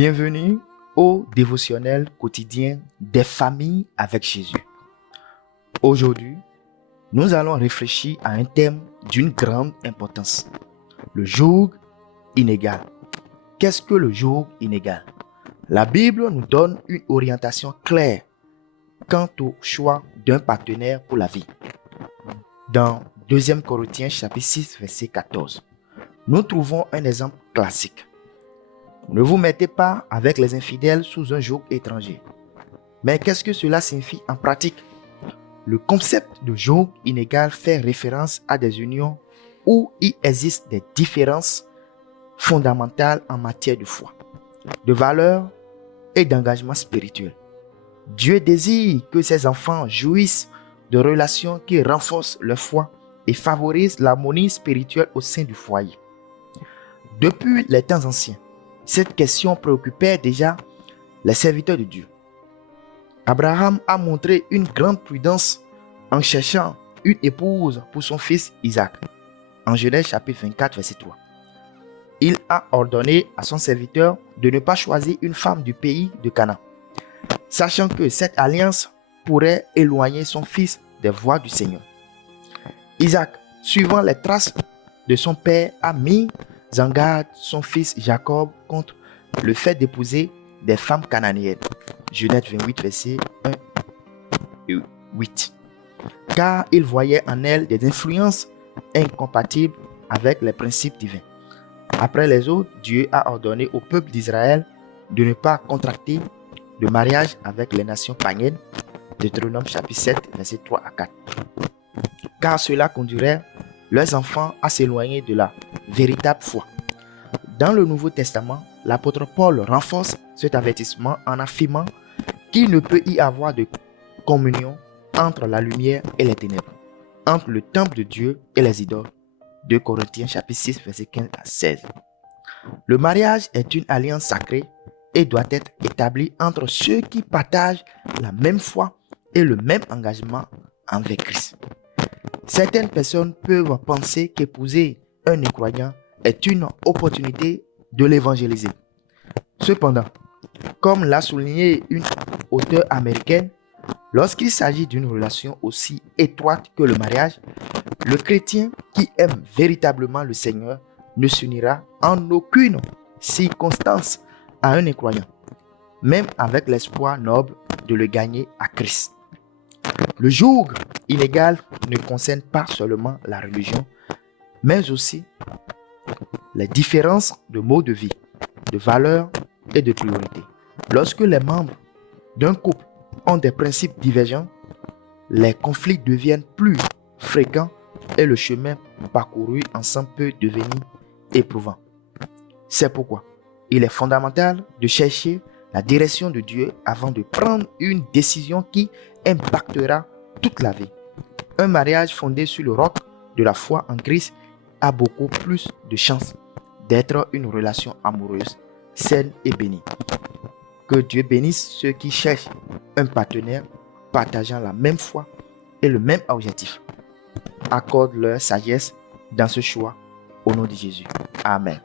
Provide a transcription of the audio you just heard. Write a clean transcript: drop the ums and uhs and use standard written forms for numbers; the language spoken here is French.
Bienvenue au dévotionnel quotidien des familles avec Jésus. Aujourd'hui, nous allons réfléchir à un thème d'une grande importance, le joug inégal. Qu'est-ce que le joug inégal? La Bible nous donne une orientation claire quant au choix d'un partenaire pour la vie. Dans 2 Corinthiens chapitre 6, verset 14, nous trouvons un exemple classique. Ne vous mettez pas avec les infidèles sous un joug étranger. Mais qu'est-ce que cela signifie en pratique? Le concept de joug inégal fait référence à des unions où il existe des différences fondamentales en matière de foi, de valeurs et d'engagement spirituel. Dieu désire que ses enfants jouissent de relations qui renforcent leur foi et favorisent l'harmonie spirituelle au sein du foyer. Depuis les temps anciens, cette question préoccupait déjà les serviteurs de Dieu. Abraham a montré une grande prudence en cherchant une épouse pour son fils Isaac. En Genèse chapitre 24, verset 3. Il a ordonné à son serviteur de ne pas choisir une femme du pays de Canaan, sachant que cette alliance pourrait éloigner son fils des voies du Seigneur. Isaac, suivant les traces de son père, a mis en garde son fils Jacob contre le fait d'épouser des femmes cananéennes. Genèse 28, verset 1 et 8. Car il voyait en elles des influences incompatibles avec les principes divins. Après les autres, Dieu a ordonné au peuple d'Israël de ne pas contracter de mariage avec les nations païennes. Deutéronome chapitre 7, verset 3 à 4. Car cela conduirait leurs enfants à s'éloigner de la véritable foi. Dans le Nouveau Testament, l'apôtre Paul renforce cet avertissement en affirmant qu'il ne peut y avoir de communion entre la lumière et les ténèbres, entre le temple de Dieu et les idoles. 2 Corinthiens chapitre 6, verset 15 à 16. Le mariage est une alliance sacrée et doit être établi entre ceux qui partagent la même foi et le même engagement envers Christ. Certaines personnes peuvent penser qu'épouser un incroyant est une opportunité de l'évangéliser. Cependant, comme l'a souligné une auteure américaine, lorsqu'il s'agit d'une relation aussi étroite que le mariage, le chrétien qui aime véritablement le Seigneur ne s'unira en aucune circonstance à un incroyant, même avec l'espoir noble de le gagner à Christ. Le joug inégal ne concerne pas seulement la religion, mais aussi les différences de mode de vie, de valeurs et de priorités. Lorsque les membres d'un couple ont des principes divergents, les conflits deviennent plus fréquents et le chemin parcouru ensemble peut devenir éprouvant. C'est pourquoi il est fondamental de chercher la direction de Dieu avant de prendre une décision qui impactera toute la vie. Un mariage fondé sur le roc de la foi en Christ a beaucoup plus de chances d'être une relation amoureuse, saine et bénie. Que Dieu bénisse ceux qui cherchent un partenaire partageant la même foi et le même objectif. Accorde leur sagesse dans ce choix au nom de Jésus. Amen.